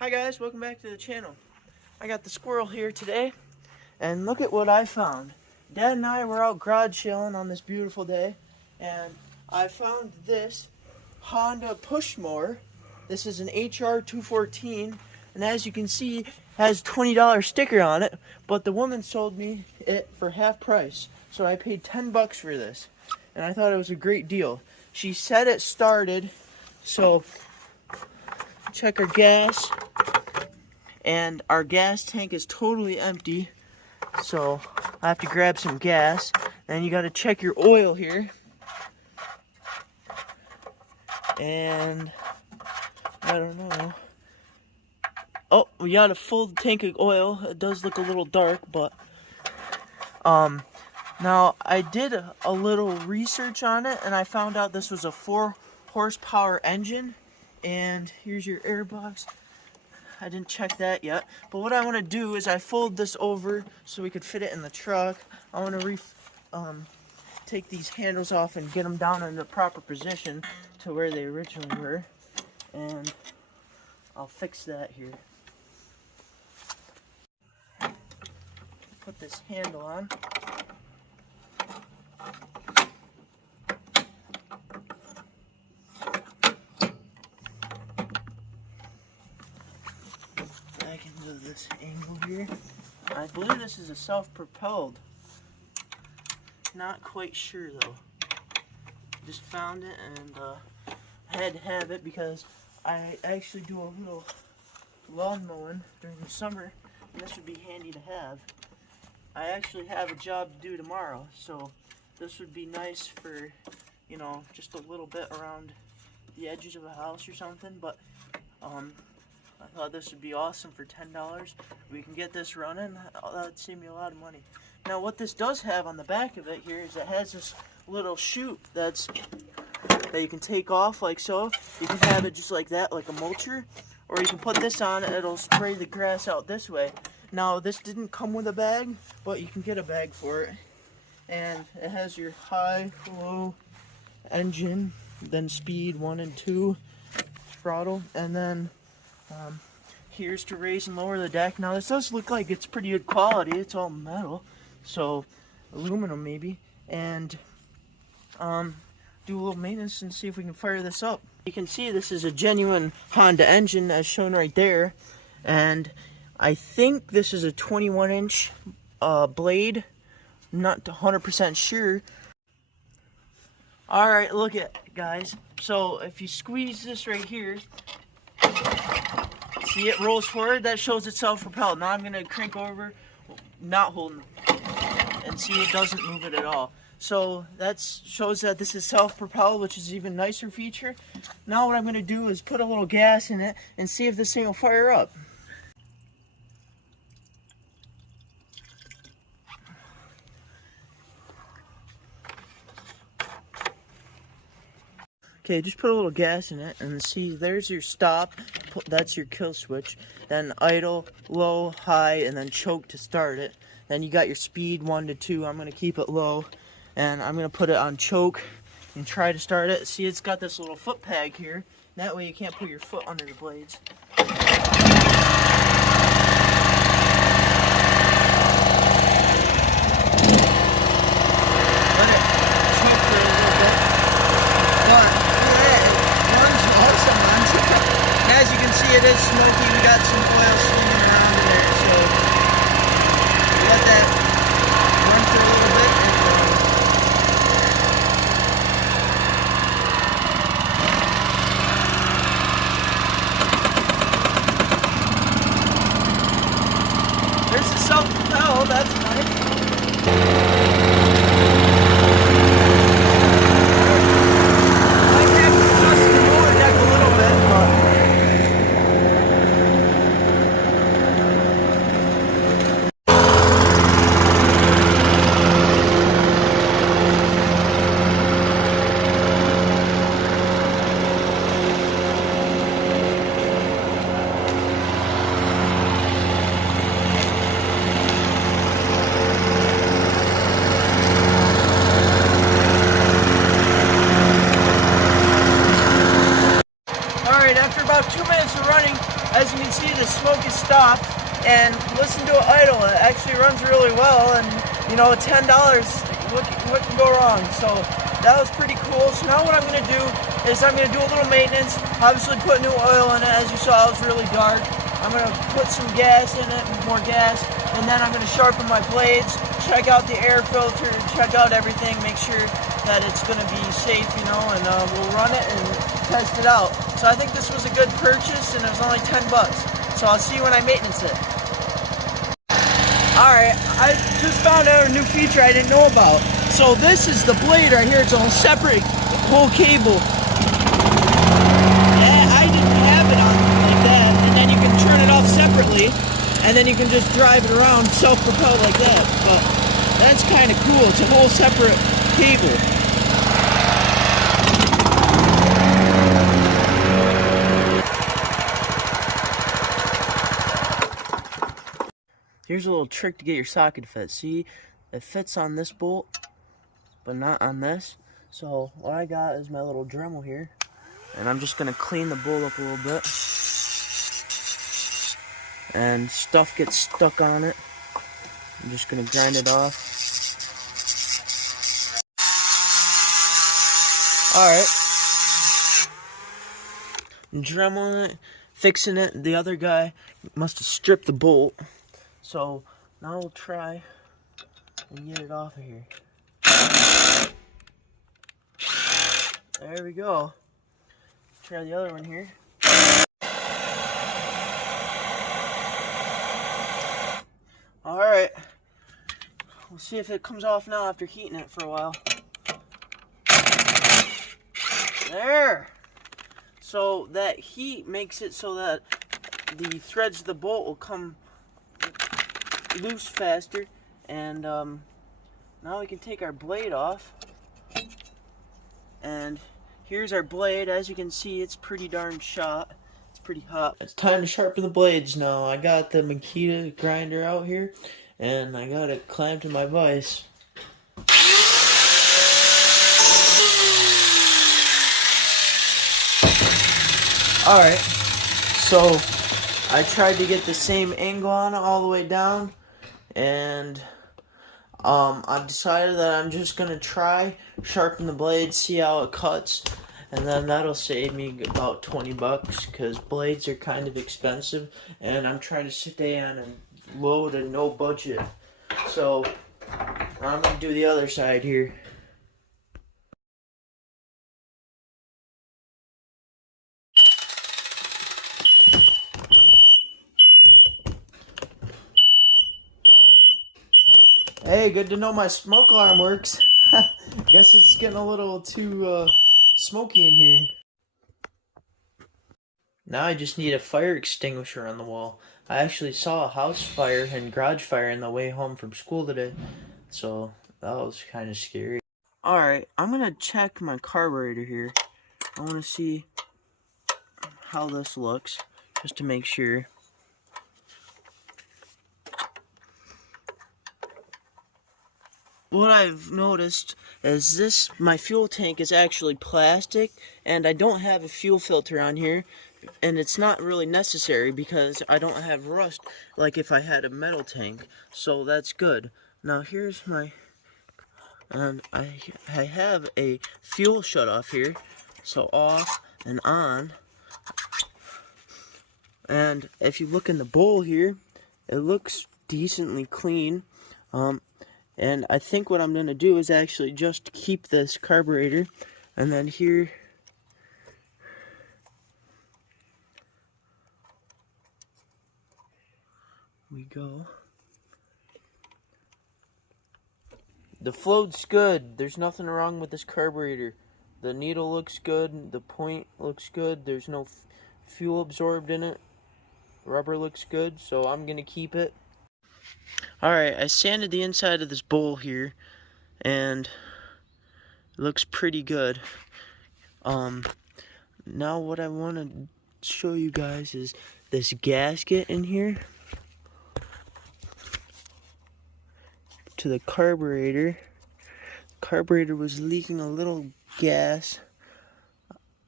Hi guys, welcome back to the channel. I got the squirrel here today, and look at what I found. Dad and I were out garage sailing on this beautiful day, and I found this Honda push mower. This is an HR 214, and as you can see, has $20 sticker on it, but the woman sold me it for half price, so I paid 10 bucks for this, and I thought it was a great deal. She said it started, so check our gas, and our gas tank is totally empty, so I have to grab some gas. Then you got to check your oil here, and I don't know. Oh, we got a full tank of oil. It does look a little dark, but now I did a little research on it, and I found out this was a 4 horsepower engine. And here's your air box. I didn't check that yet, but what I want to do is I fold this over so we could fit it in the truck. I want to take these handles off and get them down in the proper position to where they originally were, and I'll fix that here. Put this handle on. Back into this angle here. I believe this is a self-propelled. Not quite sure though. Just found it, and I had to have it because I actually do a little lawn mowing during the summer, and this would be handy to have. I actually have a job to do tomorrow, so this would be nice for, you know, just a little bit around the edges of a house or something, but I thought this would be awesome for $10. We can get this running. That would save me a lot of money. Now what this does have on the back of it here is it has this little chute that you can take off like so. You can have it just like that, like a mulcher, or you can put this on and it'll spray the grass out this way. Now this didn't come with a bag, but you can get a bag for it. And it has your high, low engine, then speed 1 and 2, throttle, and then here's to raise and lower the deck. Now this does look like it's pretty good quality. It's all metal, so aluminum maybe, and do a little maintenance and see if we can fire this up. You can see this is a genuine Honda engine as shown right there, and I think this is a 21-inch blade. Not 100% sure. Alright, look at it, guys. So if you squeeze this right here, see it rolls forward, that shows it's self-propelled. Now I'm going to crank over, not holding, and see it doesn't move it at all. So that shows that this is self-propelled, which is an even nicer feature. Now what I'm going to do is put a little gas in it and see if this thing will fire up. Okay, just put a little gas in it and see, there's your stop, that's your kill switch, then idle, low, high, and then choke to start it. Then you got your speed 1 to 2, I'm going to keep it low, and I'm going to put it on choke and try to start it. See, it's got this little foot peg here, that way you can't put your foot under the blades. As you can see, it is smoky. We got some oil slinging around in there, so let that run for a little bit. There's the self-propel, that's nice. After about 2 minutes of running, as you can see, the smoke is stopped, and listen to it idle. It actually runs really well, and you know, $10, what can go wrong? So that was pretty cool. So now what I'm going to do is I'm going to do a little maintenance, obviously put new oil in it. As you saw, it was really dark. I'm going to put some gas in it, more gas, and then I'm going to sharpen my blades, check out the air filter, check out everything, make sure that it's going to be safe, you know, and we'll run it and test it out. So I think this was a good purchase, and it was only 10 bucks. So I'll see you when I maintenance it. Alright, I just found out a new feature I didn't know about. So this is the blade right here. It's a separate whole cable. Yeah, I didn't have it on like that. And then you can turn it off separately, and then you can just drive it around self-propelled like that. But that's kind of cool. It's a whole separate cable. Here's a little trick to get your socket to fit. See, it fits on this bolt, but not on this. So what I got is my little Dremel here, and I'm just gonna clean the bolt up a little bit. And stuff gets stuck on it. I'm just gonna grind it off. Alright. Dremeling it, fixing it. The other guy must have stripped the bolt. So now we'll try and get it off of here. There we go. Try the other one here. Alright. We'll see if it comes off now after heating it for a while. There! So that heat makes it so that the threads of the bolt will come loose faster, and now we can take our blade off, and here's our blade. As you can see, it's pretty darn shot. It's pretty hot. It's time to sharpen the blades now. I got the Makita grinder out here, and I got it clamped to my vise. Alright, so I tried to get the same angle on it all the way down, and I've decided that I'm just going to try sharpen the blade, see how it cuts, and then that'll save me about 20 bucks, because blades are kind of expensive, and I'm trying to stay on a low to no budget. So I'm going to do the other side here. Hey, good to know my smoke alarm works. Guess it's getting a little too smoky in here. Now I just need a fire extinguisher on the wall. I actually saw a house fire and garage fire on the way home from school today, so that was kind of scary. Alright, I'm going to check my carburetor here. I want to see how this looks, just to make sure. What I've noticed is this, my fuel tank is actually plastic, and I don't have a fuel filter on here, and it's not really necessary because I don't have rust like if I had a metal tank, so that's good. Now here's my, and I have a fuel shutoff here, so off and on, and if you look in the bowl here, it looks decently clean. And I think what I'm going to do is actually just keep this carburetor, and then here we go. The float's good. There's nothing wrong with this carburetor. The needle looks good. The point looks good. There's no fuel absorbed in it. Rubber looks good, so I'm going to keep it. Alright, I sanded the inside of this bowl here, and it looks pretty good. Now what I want to show you guys is this gasket in here to the carburetor. The carburetor was leaking a little gas,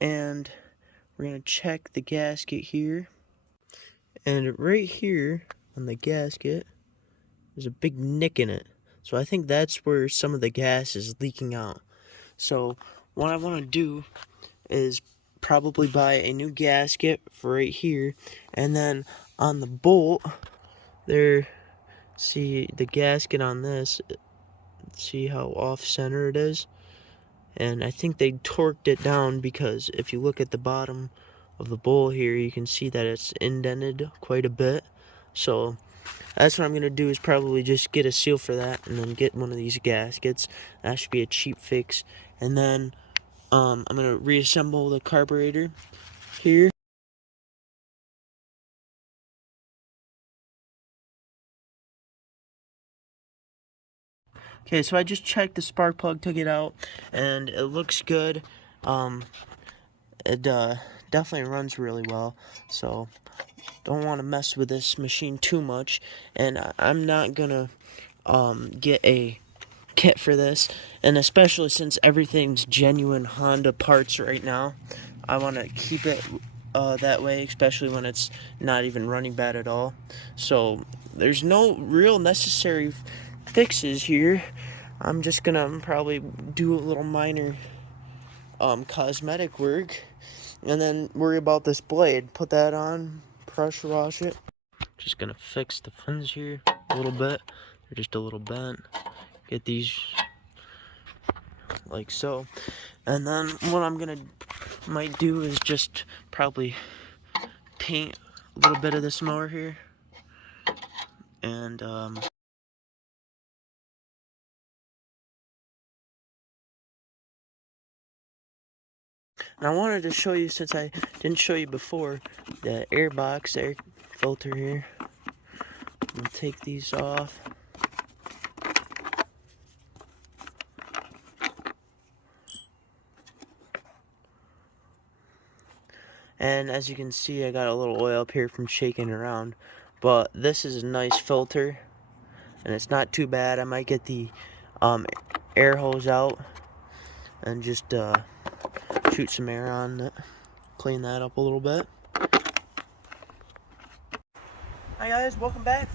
and we're going to check the gasket here. And right here on the gasket, there's a big nick in it. So I think that's where some of the gas is leaking out. So what I want to do is probably buy a new gasket for right here. And then on the bolt, there, see the gasket on this, see how off-center it is? And I think they torqued it down because if you look at the bottom of the bowl here, you can see that it's indented quite a bit. So that's what I'm going to do, is probably just get a seal for that and then get one of these gaskets. That should be a cheap fix. And then I'm going to reassemble the carburetor here. Okay, so I just checked the spark plug, took it out, and it looks good. It definitely runs really well, so don't want to mess with this machine too much. And I'm not gonna get a kit for this, and especially since everything's genuine Honda parts right now, I want to keep it that way, especially when it's not even running bad at all. So there's no real necessary fixes here. I'm just gonna probably do a little minor cosmetic work and then worry about this blade. Put that on, pressure wash it. Just gonna fix the fins here a little bit. They're just a little bent. Get these like so. And then what I'm gonna might do is just probably paint a little bit of this mower here. And and I wanted to show you, since I didn't show you before, the air box, air filter here. I'm gonna take these off. And as you can see, I got a little oil up here from shaking around. But this is a nice filter, and it's not too bad. I might get the air hose out and just shoot some air on it, clean that up a little bit. Hi guys, welcome back.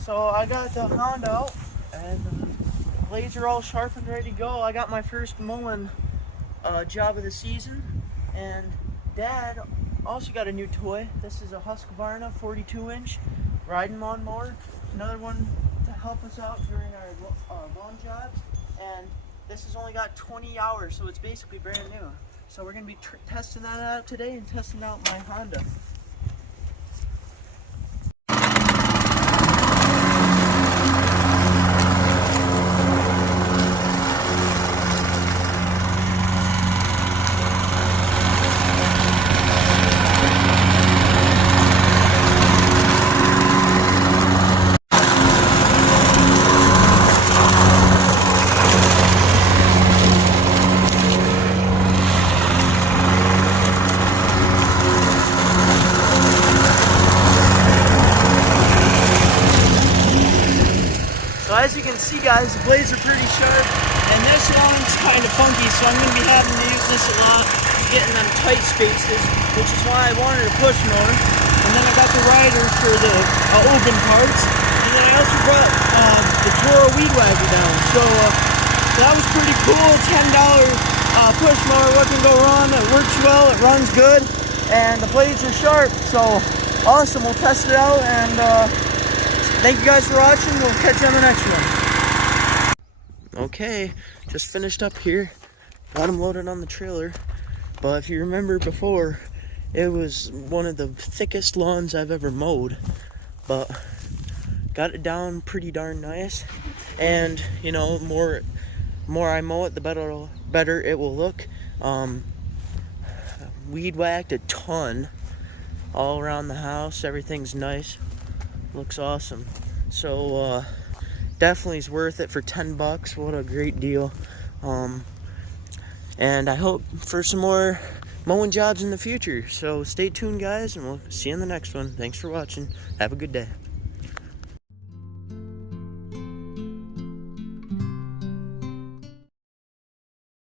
So I got the Honda out, and the blades are all sharpened, ready to go. I got my first mowing job of the season, and Dad also got a new toy. This is a Husqvarna 42-inch riding lawnmower. Another one to help us out during our lawn jobs. And this has only got 20 hours, so it's basically brand new. So we're going to be testing that out today and testing out my Honda. So as you can see guys, the blades are pretty sharp, and this one's kind of funky, so I'm going to be having to use this a lot, getting them tight spaces, which is why I wanted a push mower. And then I got the rider for the open parts, and then I also brought the Toro weed whacker down. So that was pretty cool, $10 push mower, what can go wrong? It works well, it runs good, and the blades are sharp, so awesome. We'll test it out, and thank you guys for watching. We'll catch you on the next one. Okay, just finished up here. Got them loaded on the trailer. But if you remember before, it was one of the thickest lawns I've ever mowed. But got it down pretty darn nice. And, you know, more I mow it, the better it will look. Weed whacked a ton all around the house. Everything's nice. Looks awesome. So definitely is worth it for 10 bucks. What a great deal. And I hope for some more mowing jobs in the future. So stay tuned guys, and we'll see you in the next one. Thanks for watching. Have a good day.